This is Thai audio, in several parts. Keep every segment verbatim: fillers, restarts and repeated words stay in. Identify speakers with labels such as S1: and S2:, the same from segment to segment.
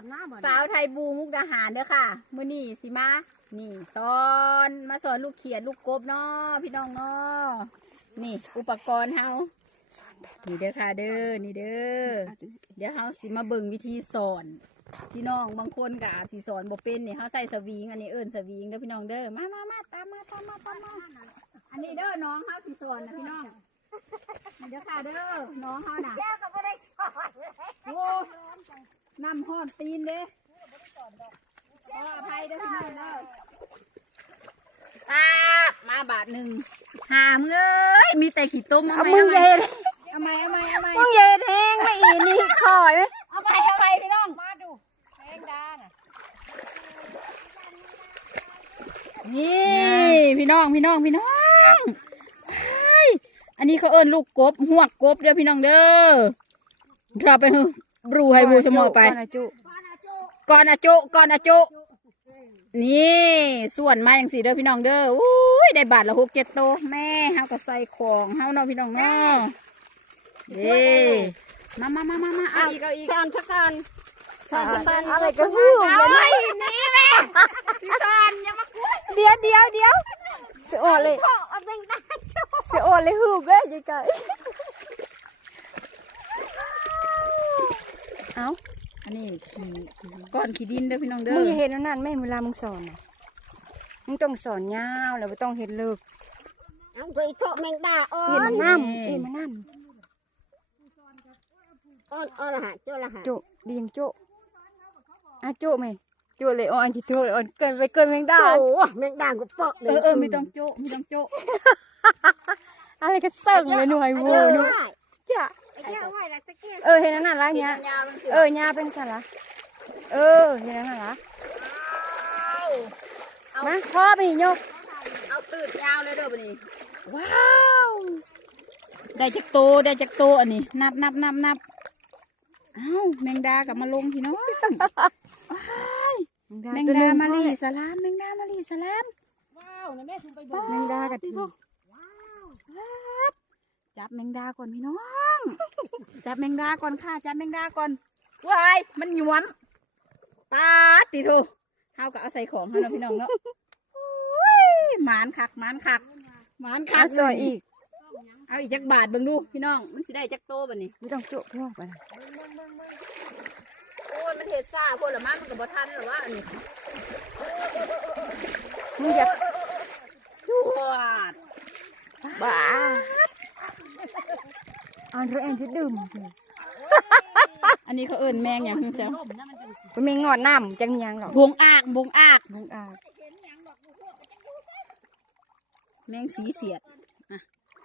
S1: สาวไทยบูมุกดาหารเด้อค่ะมื้อนี้สิมานี่สอนมาสอนลูกเขียดลูกกบเนาะพี่น้องเนาะนี่อุปกรณ์เฮานี่เด้อค่ะเด้อนี่เด้อเดี๋ยวเฮาสิมาเบิ่งวิธีสอนพี่น้องบางคนก็อาจสิสอนบ่เป็นนี่เฮาใส่สวิงอันนี้เอิ้นสวิงเด้อพี่น้องเด้อมามามาตามมาตามมาตามมาอันนี้เด้อน้องเฮาสิสอนนะพี่น้องเด้อค่ะเด้อน้องเฮาน่ะเจ้าก็บ่ได้สอนโอ้น้ำห้อนตีนเด้ขออภัยเด้อพี่น้องเด้ออ่ามาบาทหนึ่งหามเอ้ยมีแต่ขี้ต้มเอามึงเย็นเอาไหมเอาไหมเอาไหมมึงเย็นแห้งไม่อีนี่คอยไหมเอาไปเอาไปพี่น้องมาดูแมงดาน่ะนี่พี่น้องพี่น้องพี่น้องอันนี้เขาเอิ้นลูกกบหวกกบเด้อพี่น้องเด้อเราไปบรูให้บูสมอไปก่อนอาจุก่อนอาจุนี่ส่วนมาอย่างสีเด้อพี่น้องเด้ออุ้ยได้บาทละหกเจ็ดโตแม่เฮาก็ใส่ของเฮาเนาะพี่น้องเนาะเด้มามามามามาเอาอีกเอาอีกช้อนชักกันช้อนชักกันอะไรก็หูเอาไอ้นี่แม่พี่ช้อนอย่ามาคุยเดี๋ยวเดี๋ยวเดี๋ยวเสียโอเลยเสียโอเลยหูเบ้ยังไงเอาอันนี้ขี่ก้อนขี้ดินเด้อพี่น้องเด้อมึงอย่าเห็นนั่นไม่เวลามึงสอนนะมึงต้องสอนยาวแล้วไม่ต้องเห็นเลิกเอาไปโถแมงดาอ่อนเห็นมันน้ำเห็นมันน้ำอ่อนอ่อนละฮะโจละฮะโจเรียงโจอ่ะโจไหมโจเลยอ่อนจิโจอ่อนเกินไปเกินแมงดาโอ้แมงดาก็เปาะเลยเออเออไม่ต้องโจไม่ต้องโจอะไรก็เสิร์ฟเลยหน่วยวัวหน่วยจ้ะเออเห็นนั่นน่ะละเนี้ยเออยาเป็นสันละเออเห็นนั่นน่ะละมาพ่อไปยกเอาตื่นยาวเลยเด้อปนี้ว้าวได้จักโตได้จักโตอันนี้นับนับนับนับเอ้าแมงดากับมาลงพี่น้องแมงดามาลีสลามแมงดามาลีสลามว้าวแม่ถึงไปบอกแมงดากับทีจับแมงดาก่อนพี่น้องจับแมงดาก่อนค่ะจับแมงดาก่อนว้ายมันหยวนปาติโถเฮาก็เอาใส่ของให้เราพี่น้องเนาะหมานคักหมานคักหมานคักสวยอีกเอาอีกจักบาทเบิ่งดูพี่น้องมันสิได้จักโตบัดนี้ไม่ต้องโจ๊กพ่อไปโอ้ยมันเห็ดซ่าพวกละมันมันกับบ่ทันหรอวะอันนี้มึงอยากจวดบ้าอันเรื่องที่ดื่มอันนี้เขาเอิ้นแมงอย่างเสียวเป็นแมงงอดน้ำจังยังหรอบงอากบงอากบงอากแมงสีเสียดอ่ะ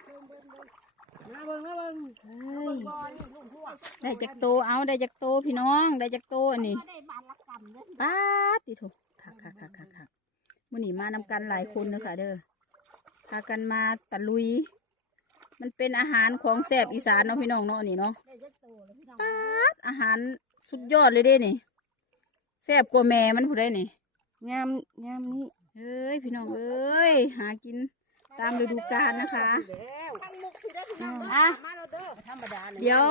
S1: ได้จากโตเอาได้จากโตพี่น้องได้จากโตอันนี้ป้าติโถค่ะค่ะค่ะค่ะค่ะมื่อนี้มานำกันหลายคนเลยค่ะเด้อพากันมาตะลุยมันเป็นอาหารของแซ่บอีสานเนาะพี่น้องเนาะนี่เนาะป๊าดอาหารสุดยอดเลยเด้นี่แซ่บกว่าแม่มันผู้ใดนี่ยามยามนี้เอ้ยพี่น้องเอ้ยหากินตามฤดูกาลนะคะอ่ะเดี๋ยว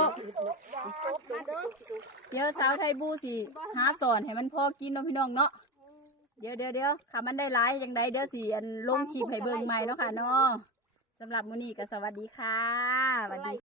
S1: เดี๋ยวสาวไทยบูสิหาสอนให้มันพอกินเนาะพี่น้องเนาะเดี๋ยวเดี๋ยวเดี๋ยวค่ะมันได้ร้ายยังไงเดี๋ยวสิอันลงคลิปให้เบิ่งใหม่เนาะค่ะเนาะสำหรับมื้อนี้ก็สวัสดีค่ะสวัสดี